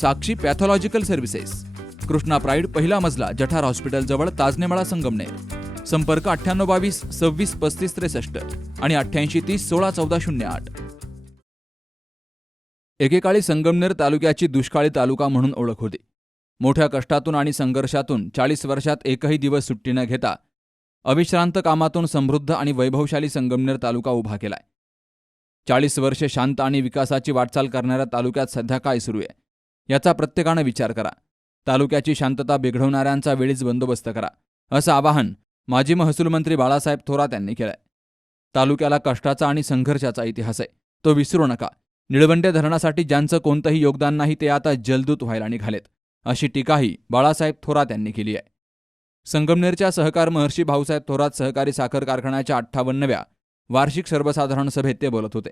Sakshi pathological services. Krishna Pride पहिला मजला जठार hospital जवळ ताजनेमाळा संगमनेर. संपर्क अठ्ठ्याण्णव बावीस सव्वीस पस्तीस त्रेसष्ट आणि अठ्ठ्याऐंशी तीस सोळा चौदा शून्य आठ. एकेकाळी संगमनेर तालुक्याची दुष्काळी तालुका म्हणून ओळख होती. मोठ्या कष्टातून आणि संघर्षातून चाळीस वर्षात एकही दिवस सुट्टी न घेता अविश्रांत कामातून समृद्ध आणि वैभवशाली संगमनेर तालुका उभा केलाय. चाळीस वर्षे शांत आणि विकासाची वाटचाल करणाऱ्या तालुक्यात सध्या काय सुरू आहे? याचा प्रत्येकानं विचार करा. तालुक्याची शांतता बिघडवणाऱ्यांचा वेळीच बंदोबस्त करा. असं आवाहन माजी महसूल मंत्री बाळासाहेब थोरात यांनी केलंय. तालुक्याला कष्टाचा आणि संघर्षाचा इतिहास आहे. तो विसरू नका. निळवंडे धरणासाठी ज्यांचं कोणतंही योगदान नाही ते आता जलदूत व्हायला निघालेत अशी टीकाही बाळासाहेब थोरात यांनी केली आहे. संगमनेरच्या सहकार महर्षी भाऊसाहेब थोरात सहकारी साखर कारखान्याच्या अठ्ठावन्नव्या वार्षिक सर्वसाधारण सभेत ते बोलत होते.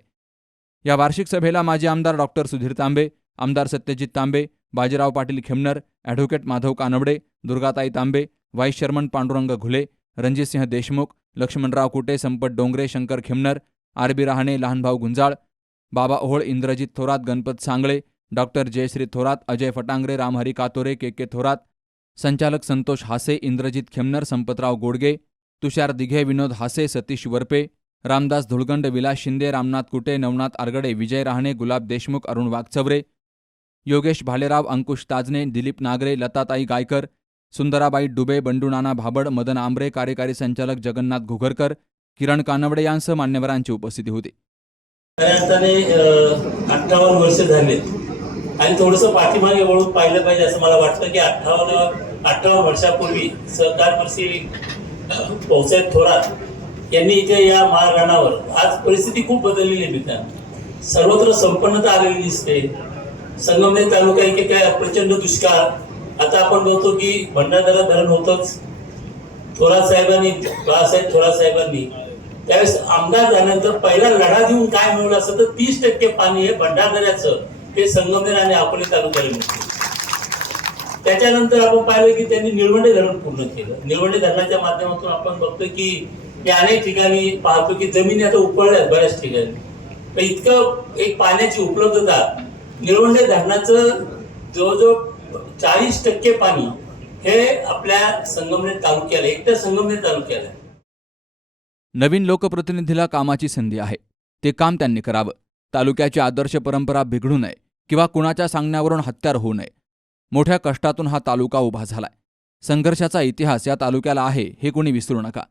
या वार्षिक सभेला माजी आमदार डॉक्टर सुधीर तांबे आमदार Satyajit Tambe Bajirao Patil Khemnar advocate Madhav Kanwade Durgatai Tambe vice chairman Pandurang Ghule Ranjitsinh Deshmukh Laxmanrao Kute Sampat Dongre Shankar Khemnar R B Rahane Lahanbhau Gunjal Baba Ohol Indrajit Thorat Ganpat Sangle doctor Jayashree Thorat Ajay Fatangare Ramhari Katore K K Thorat संचालक संतोष हासे इंद्रजित खेमनर संपतराव गोडगे तुषार दिघे विनोद हासे सतीश वरपे रामदास धुळगंड विलास शिंदे रामनाथ कुटे नवनाथ आरगडे विजय रहाणे गुलाब देशमुख अरुण वागचवरे योगेश भालेराव अंकुश ताजने दिलीप नागरे लताताई गायकर सुंदराबाई डुबे बंडू नाना भाबड मदन आंबरे कार्यकारी संचालक जगन्नाथ घुगरकर किरण कानवडे यांसह मान्यवरांची उपस्थिती होती. अठ्ठावन्न वर्ष झाले आणि थोडंसं पाठीमागे वळून पाहिलं पाहिजे असं मला वाटतं की अठ्ठावन्न अठ्ठावन्न वर्षापूर्वी सहकार मंत्री भाऊसाहेब थोरात यांनी इथे या महाराणावर आज परिस्थिती खूप बदललेली मित्रांनो. सर्वत्र संपन्नता आलेली दिसते. संगमनेर तालुका इथे काय प्रचंड दुष्काळ. आता आपण बघतो की भंडारदरा धरण होतच. थोरात साहेबांनी बाळासाहेब थोरात साहेबांनी. त्यावेळेस आमदार झाल्यानंतर पहिला लढा देऊन काय मिळवलं असं तर तीस टक्के पाणी हे भंडारदऱ्याचं ते संगमनेर आणि अकोले तालुक्याला मिळते. त्याच्यानंतर आपण पाहिलं की त्यांनी निळवंडे धरण पूर्ण केलं. निळवंडे धरणाच्या माध्यमातून आपण बघतो की मी अनेक ठिकाणी पाहतो की जमिनी आता उपळल्यात बऱ्याच ठिकाणी. तर इतकं एक पाण्याची उपलब्धता निळवंडे धरणाचं जवळजवळ चाळीस टक्के पाणी हे आपल्या संगमनेर तालुक्याला एकट्या संगमनेर तालुक्याला. नवीन लोकप्रतिनिधीला कामाची संधी आहे. ते काम त्यांनी करावं. तालुक्याची आदर्श परंपरा बिघडू नये किंवा कुणाच्या सांगण्यावरून हत्यार होऊ नये. मोठ्या कष्टातून हा तालुका उभा झालाय. संघर्षाचा इतिहास या तालुक्याला आहे हे कोणी विसरू नका.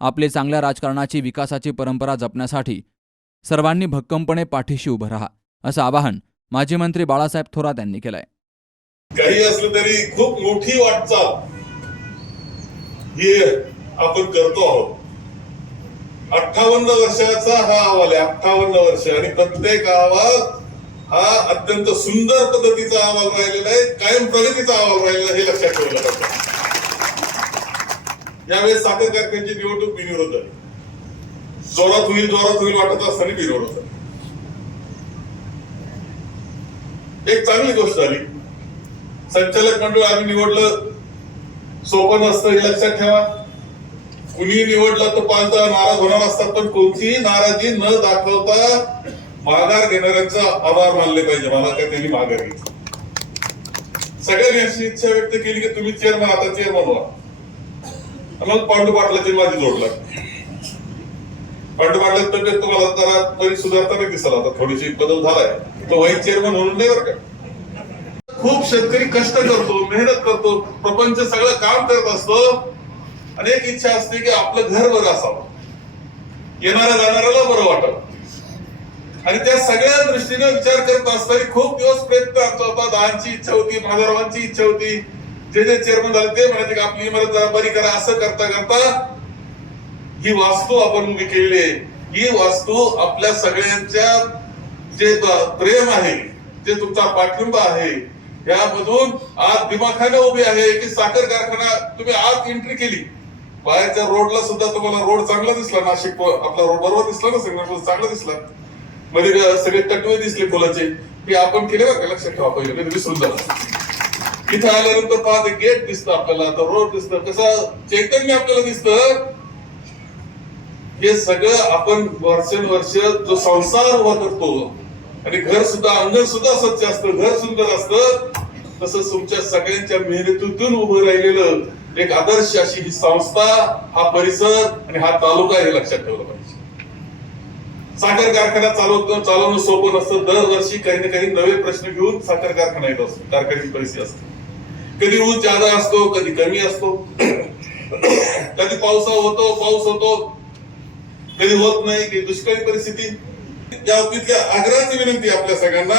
आपले चांगल्या राजकारणाची विकासाची परंपरा जपण्यासाठी सर्वांनी भक्कमपणे पाठीशी उभं राहा असं आवाहन माजी मंत्री बाळासाहेब थोरात यांनी केलाय. काही असलं तरी खूप मोठी वाटचाल हे आपण करतो आहोत. अठ्ठावन्न वर्षाचा हा अहवाल आहे अठ्ठावन्न वर्ष. आणि प्रत्येक अहवाल हा अत्यंत सुंदर पद्धतीचा अहवाल राहिलेला आहे कायम प्रगतीचा अहवाल राहिलेला हे लक्षात ठेवलं पाहिजे. यावेळेस साखर कारखान्याची निवडणूक बिनविरोध आहे. जोरात होईल जोरात होईल वाटत असताना बिनविरोध आहे. एक चांगली गोष्ट झाली. संचालक मंडळ आम्ही निवडलं सोपं नसतं हे लक्षात ठेवा. कुणी निवडला तर पाच दहा नाराज होणार असतात पण कोणतीही नाराजी न दाखवता माघार घेणाऱ्यांचा आभार मानले पाहिजे. मला काय त्यांनी माघार घेतली. सगळ्यांनी अशी इच्छा व्यक्त केली की तुम्ही चेअरमन आता चेअरमन व्हा. मग पांडू पाटलाची माझी जोडला. पांडू पाटलाची तब्येत तुम्हाला जरा बरी सुधारताना दिसला आता. थोडीशी बदल झालाय. तो व्हाईस चेअरमन म्हणून नाही बरं का? खूप शेतकरी कष्ट करतो मेहनत करतो प्रपंच सगळं काम करत असतो. आणि एक इच्छा असते की आपलं घर बरं असावं. येणाऱ्या जाणाऱ्याला बरं वाटावं आणि त्या सगळ्या दृष्टीने विचार करत असताना खूप दिवस प्रयत्न आमचा होता दहाची इच्छा होती माधवरावांची इच्छा होती. जे जे चेअरमन झाले ते म्हणायचे की आपली इमारत जरा बरी करा असं करता करता ही वास्तू आपण उभी केलेली आहे. ही वास्तू आपल्या सगळ्यांच्या जे प्रेम आहे जे तुमचा पाठिंबा आहे यामधून आज दिमाखाने उभी आहे की साखर कारखाना तुम्ही आज एंट्री केली. बाहेरच्या रोडला सुद्धा तुम्हाला रोड चांगला दिसला नाशिक आपला रोड बरोबर दिसला ना सगळं चांगला दिसला. म्हणजे मध्ये सगळे तटवे दिसले फुलाचे की आपण केले बरं का? लक्षात ठेवा पहिले विसरून झाला इथं आल्यानंतर पहा ते गेट दिसतं आपल्याला तर रोड दिसतं. कसं चैतन्य आपल्याला दिसतं. हे सगळं आपण वर्षानुवर्ष जो संसार उभा करतो आणि घर सुद्धा अंगण सुद्धा स्वच्छ असतं घर सुंदर असतं. तसंच तुमच्या सगळ्यांच्या मेहनतीतून उभं राहिलेलं एक आदर्श अशी ही संस्था हा परिसर आणि हा तालुका हे लक्षात ठेवलं पाहिजे. साखर कारखाना चालवतो चालवणं सोपं नसतं. दरवर्षी काही ना काही नवे प्रश्न घेऊन साखर कारखाना येत असतो कारखान्याची परिस्थिती असते. कधी ऊस जादा असतो कधी कमी असतो. कधी पावसा होतो पाऊस होतो. कधी होत नाही की दुष्काळी परिस्थिती. त्या बाबतीतल्या आग्रहाची विनंती आपल्या सगळ्यांना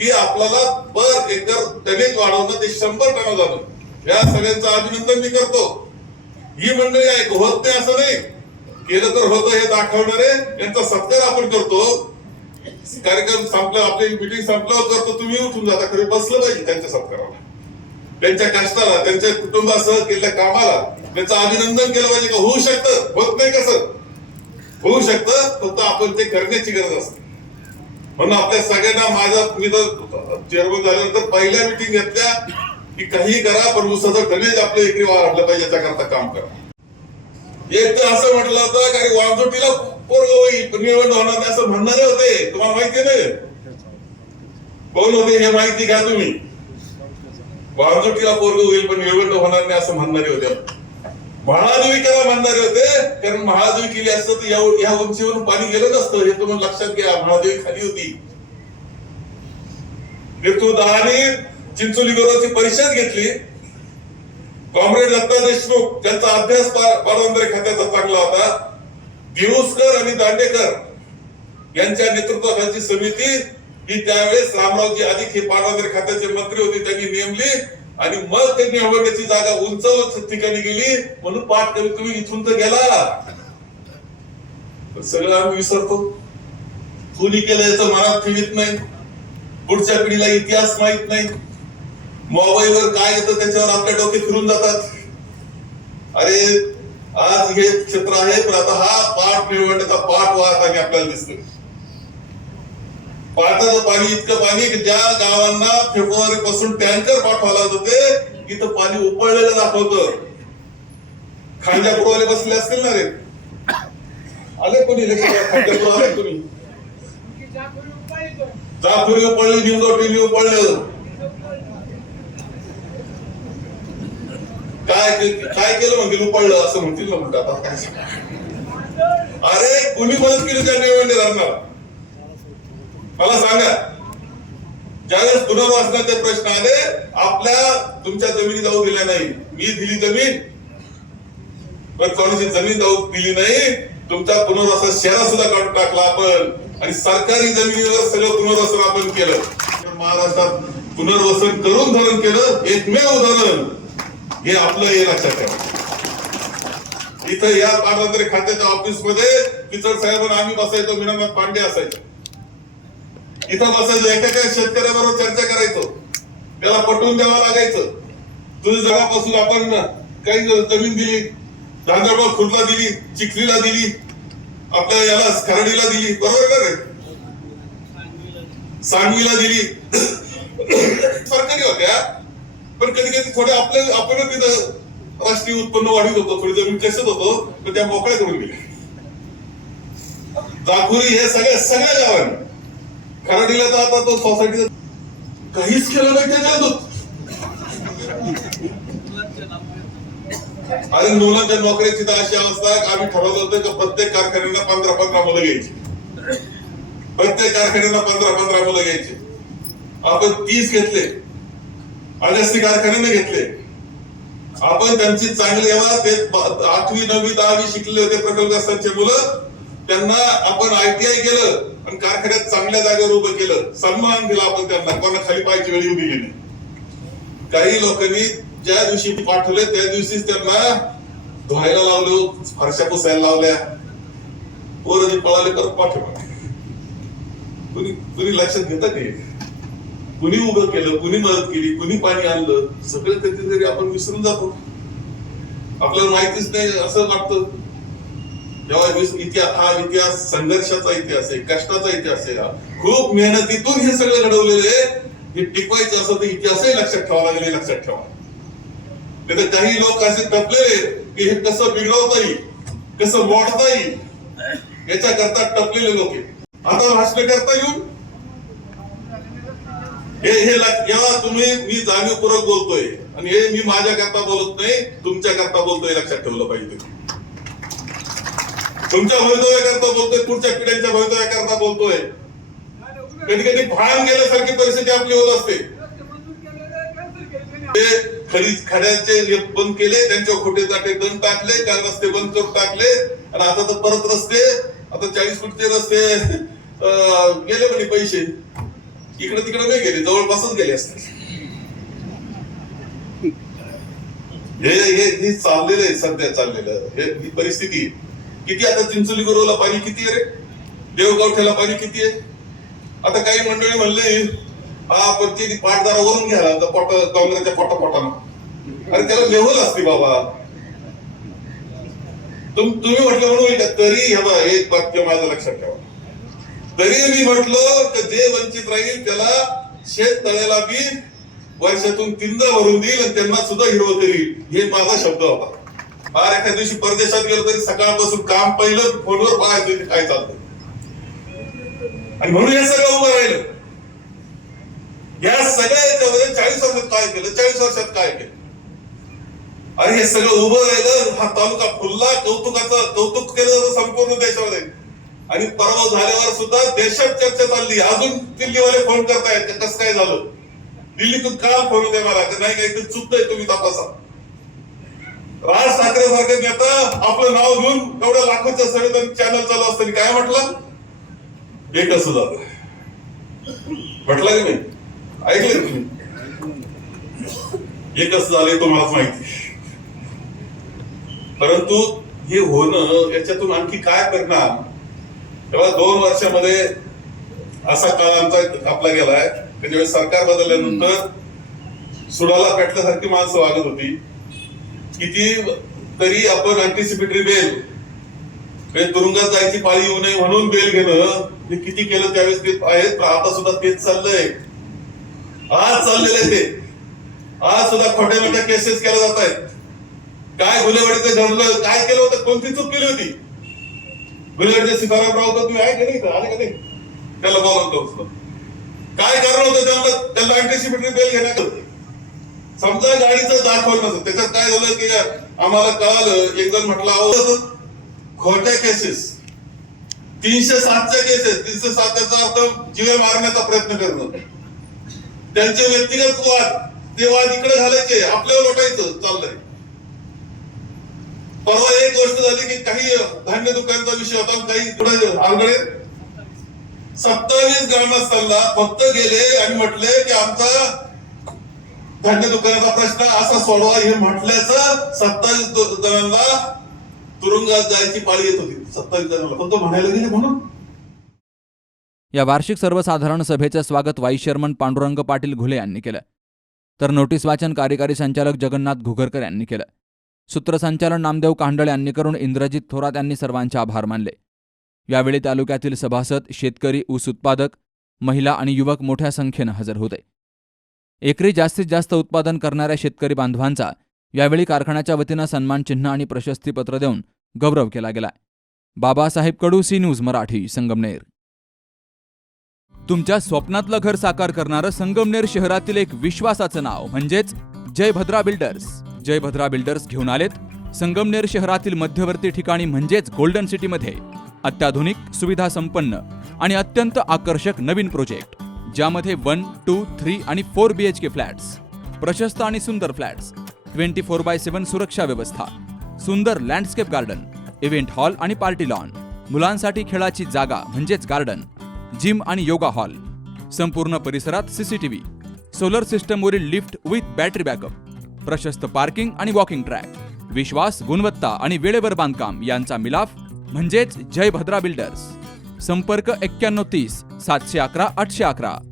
की आपल्याला पर एकर टनेज वाढवणं ते शंभर टन झालं. या सगळ्यांचं अभिनंदन मी करतो. ही मंडळी आहे होत नाही असं नाही. केलं तर होतं हे दाखवणारे. यांचा सत्कार आपण करतो. कार्यक्रम संपला आपली मिटिंग संपल्यावर करतो. तुम्ही उठून जाता खरे बसलं पाहिजे त्यांच्या सत्काराला. त्यांच्या कष्टाला त्यांच्या कुटुंबासह केलेल्या कामाला त्यांचं अभिनंदन केलं पाहिजे का? होऊ शकतं. होत नाही का सर होऊ शकतं फक्त आपण ते करण्याची गरज असते. म्हणून आपल्या सगळ्यांना माझा मी तर चेअरमन झाल्यानंतर पहिल्या मिटिंग घेतल्या की काही करा पण ऊसाचं टनेज आपल्या इकडे वाढलं पाहिजे याच्याकरता काम करा. एक तर असं म्हटलं होतं कारण वामजोटीला पोरग होईल पण निवड होणार नाही असं म्हणणारे होते. तुम्हाला माहिती नाही कोण होते हे माहिती घ्या तुम्ही? वामजोटीला पोरग होईल पण निवड होणार नाही असं म्हणणारे होते. महादेवी करा म्हणणारे होते कारण महादेवी केली असतं तर या- या उंचीवरून पाणी गेलं नसतं. हे तुम्ही लक्षात घ्या महादेवी खाली होती. दहाने चिंचोली गौरवची परिषद घेतली. कॉम्रेड दत्ता देशमुख त्यांचा अभ्यास पारंपरिक खात्याचा चांगला होता. दिवसकर आणि दांडेकर यांच्या नेतृत्वाखालची समिती ही त्यावेळेस रामरावजी अधिक हे पारंपरिक खात्याचे मंत्री होते. त्यांनी नेमली. आणि मग त्यांनी निवडण्याची जागा उंच ठिकाणी गेली. म्हणून पाठ कमी कमी इथून तर गेला. सगळं आम्ही विसरतो. कोणी केलं याचं मनात ठेवीत नाही. पुढच्या पिढीला इतिहास माहीत नाही. मोबाईलवर काय येतं त्याच्यावर आपल्या डोके फिरून जातात. अरे आज हे क्षेत्र आहे पण आता हा पाठ निवडण्याचा पाठ वाहत आणि आपल्याला दिसतोय. पाटाचं पाणी इतकं पाणी की ज्या गावांना फेब्रुवारी पासून टँकर पाठवायला होते तिथं पाणी उपळलेलं दाखवतं. खांजापूरवाले बसले असतील ना रे. आले कोणी इलेक्शन? खांजापूर आले तुम्ही. जापुरी उपळली निवडोटी उपळलं काय काय केलं म्हणतील? उपळलं असं म्हणतील ना म्हणतात आता. काय अरे कुणी मदत केली त्या निवडणुकीदारांना मला सांगा ज्यावेळेस पुनर्वासनाचे प्रश्न आले आपल्या तुमच्या जमिनी जाऊ दिल्या नाही. मी दिली जमीन पण कोणाची जमीन जाऊ दिली नाही तुमच्या पुनर्वसन शहरा सुद्धा काढून टाकला आपण. आणि सरकारी जमिनीवर सगळं पुनर्वसन आपण केलं. महाराष्ट्रात पुनर्वसन करून धरण केलं एकमेव उदाहरण. हे आपलं हे लक्षात ठेवा. इथं या पारतंत्र्य खात्याच्या ऑफिसमध्ये साहेब आम्ही बसायचो मीनानाथ पांडे असायचं. इथं बसायचो एका एका शेतकऱ्याबरोबर चर्चा करायचो. त्याला पटवून द्यावं लागायचं. तुझ्या जगापासून आपण काही जमीन दिली गांधरबाग खुर्ला दिली चिखलीला दिली आपल्या याला खरडीला दिली बरोबर का रे सांगवीला दिली. सरकारी होत्या. पण कधी कधी थोडे आपले आपण तिथं राष्ट्रीय उत्पन्न वाढीत होतो. थोडी जमीन कसत होतो? पण त्या मोकळ्या करून दिल्या. जागुरी हे सगळ्या सगळ्या गावांनी. खराडीला तर आता तो सोसायटी काहीच केलं नाही त्याच्यात अरे मुलांच्या नोकऱ्याची तर अशी अवस्था आहे आम्ही ठरवलं होतं की प्रत्येक कारखान्यांना पंधरा पंधरा मुलं घ्यायची. प्रत्येक कारखान्यांना पंधरा पंधरा मुलं घ्यायची. आपण तीस घेतले. अगस्ती कारखान्याने घेतले. आपण त्यांची चांगली हवा ते आठवी नववी दहावी शिकले होते प्रकल्पग्रस्तांचे मुलं. त्यांना आपण आयटीआय केलं आणि कारखान्यात चांगल्या जागेवर उभं केलं सन्मान दिला आपण त्यांना. कोणा खाली पायची वेळ येऊ दिली नाही. काही लोकांनी ज्या दिवशी पाठवले त्या दिवशीच त्यांना धुवायला लावलं फरशा पुसायला लावल्या. पोरं पळाले परत पाठवलं. कुणी कुणी लक्षात घेतात ते? कुणी उभं केलं कुणी मदत केली कुणी पाणी आणलं? सगळं कधीतरी आपण विसरून जातो. आपल्याला माहितीच नाही असं वाटतं. जेव्हा इतिहास हा इतिहास संघर्षाचा इतिहास आहे कष्टाचा इतिहास आहे हा. खूप मेहनतीतून हे सगळं घडवलेले हे टिकवायचं असं तर इतिहासही लक्षात ठेवा लागेल लक्षात ठेवा. नाही तर काही लोक असे टपलेले की हे कसं बिघडवता येईल कसं मोडता येईल याच्या करता टपलेले लोक आहेत. आता भाषण करता येऊन? हे हे जेव्हा तुम्ही मी जाणीवपूर्वक बोलतोय. आणि हे मी माझ्या करता बोलत नाही तुमच्या करता बोलतोय लक्षात ठेवलं पाहिजे. तुम्ही. तुमच्या भवितव्याकरता बोलतोय पुढच्या पिढ्यांच्या भवितव्याकरता बोलतोय. कधी कधी भान गेल्यासारखी परिस्थिती आपली होत असते. ते खरी खड्यांचे बंद केले त्यांच्यावर खोटे जाटे दंड टाकले काय रस्ते बंद करून टाकले. आणि आता तर परत रस्ते आता चाळीस फुटचे रस्ते अं, गेले म्हणे पैसे. इकडे तिकडे नाही गेले जवळपासच गेले असते. हे हे हे चाललेलं आहे सध्या चाललेलं. हे ही परिस्थिती. किती आता चिंचोली गोरवला पाणी किती आहे रे? देवगावठ्याला पाणी किती आहे? आता काही मंडळी म्हणले हा पण पाठदारावरून घ्या आता पोट काँग्रेसच्या पोटा पोटानं अरे त्याला लेवल असते बाबा. तुम तुम्ही म्हटलं म्हणून होईल का? तरी हे बघा एक वाक्य माझं लक्षात ठेवा. तरी मी म्हटलं की जे वंचित राहील त्याला शेत तळ्याला बी वर्षातून तीनदा भरून देईल आणि त्यांना सुद्धा हिरवं करील. हे माझा शब्द होता. फार एखाद्या दिवशी परदेशात गेलो तरी सकाळपासून काम पहिलं फोनवर बघायचं काय चालतं आणि म्हणून हे सगळं उभं राहिलं. या सगळ्या याच्यामध्ये चाळीस वर्षात काय केलं? चाळीस वर्षात काय केलं? अरे हे सगळं उभं राहिलं हा तालुका फुलला कौतुकाचा कौतुक केलं जातं संपूर्ण देशामध्ये. आणि परवा झाल्यावर सुद्धा देशात चर्चा चालली. अजून दिल्लीवाले फोन करतायत कसं काय झालं? दिल्लीतून का फोन होते मला? का नाही काहीतरी चुकतंय तुम्ही तपासा. राज ठाकरे सारखे नेता आपलं नाव घेऊन एवढ्या लाखोच्या सगळे चॅनल चालू असताना काय म्हटलं? एक कसं झालं. म्हटलं की नाही? ऐकलं तुम्ही एक असं झालंय तुम्हालाच माहिती. परंतु हे होणं याच्यातून आणखी काय परिणाम? तेव्हा दोन वर्षामध्ये असा काळ आमचा आपला गेलाय. की ज्यावेळेस सरकार बदलल्यानंतर सुडाला पेटल्यासारखी माणसं वागत होती. किती तरी आपण अँटिसिपेटरी बेल म्हणजे तुरुंगात जायची पाळी येऊ नये म्हणून बेल घेणं हे किती केलं त्यावेळेस ते आहेत पण आता सुद्धा तेच चाललंय. आज चाललेले ते. आज सुद्धा खोट्या मोठ्या केसेस केल्या जात आहेत. काय गुन्हेवाडीचं घडलं काय केलं होतं कोणती चूक केली होती? गुन्हेवाडीचे सीताराम राव तर तुम्ही आहे का नाही आले का नाही? त्याला बोलवतो. काय कारण होतं त्यांना? त्यांना अँटिसिपेटरी बेल घेण्यात समजा गाडीचं दाखवलं नसतं त्याच्यात काय झालं की आम्हाला कळालं एक जण म्हटलं अहो खोट्या केसेस तीनशे सातच्या केसेस तीनशे सात याचा अर्थ जीवे मारण्याचा प्रयत्न करणं. त्यांचे व्यक्तिगत वाद ते वाद इकडे घालायचे आपल्यावर लोटायचं चाललंय. परवा एक गोष्ट झाली की काही धान्य दुकानचा विषय होता काही पुढे सत्तावीस ग्रामस्थांना फक्त गेले आणि म्हटले की आमचा धान्य दुकानाचा प्रश्न असा सोडवा हे म्हटल्याचं सत्तावीस जणांना तुरुंगात जायची पाळी येत होती. सत्तावीस जणांना. फक्त म्हणायला गेले म्हणून? या वार्षिक सर्वसाधारण सभेचं स्वागत वाईस चेअरमन पांडुरंग पाटील घुले यांनी केलं. तर नोटीस वाचन कार्यकारी संचालक जगन्नाथ घुगरकर यांनी केलं. सूत्रसंचालन नामदेव कांडळे यांनी करून इंद्रजित थोरात यांनी सर्वांचे आभार मानले. यावेळी तालुक्यातील सभासद शेतकरी ऊस उत्पादक महिला आणि युवक मोठ्या संख्येनं हजर होते. एकरी जास्तीत जास्त उत्पादन करणाऱ्या शेतकरी बांधवांचा यावेळी कारखान्याच्या वतीनं सन्मानचिन्ह आणि प्रशस्तीपत्र देऊन गौरव केला गेला. Babasaheb Kadu C news Marathi Sangamner. तुमच्या स्वप्नातलं घर साकार करणारं संगमनेर शहरातील एक विश्वासाचं नाव म्हणजेच जयभद्रा बिल्डर्स. जयभद्रा बिल्डर्स घेऊन आलेत संगमनेर शहरातील मध्यवर्ती ठिकाणी म्हणजेच गोल्डन सिटीमध्ये. अत्याधुनिक सुविधा संपन्न आणि अत्यंत आकर्षक नवीन प्रोजेक्ट. ज्यामध्ये वन टू थ्री आणि four B H K flats. प्रशस्त आणि सुंदर flats. Twenty four by seven सुरक्षा व्यवस्था. सुंदर लँडस्केप गार्डन इव्हेंट हॉल आणि पार्टी लॉन. मुलांसाठी खेळाची जागा म्हणजेच गार्डन. जिम आणि योगा हॉल. संपूर्ण परिसरात सीसीटीव्ही सोलर सिस्टमवरील लिफ्ट विथ बॅटरी बॅकअप. प्रशस्त पार्किंग आणि वॉकिंग ट्रॅक. विश्वास गुणवत्ता आणि वेळेवर बांधकाम यांचा मिलाफ म्हणजेच जय भद्रा बिल्डर्स. संपर्क एक्क्याण्णव तीस सातशे अकरा आठशे अकरा.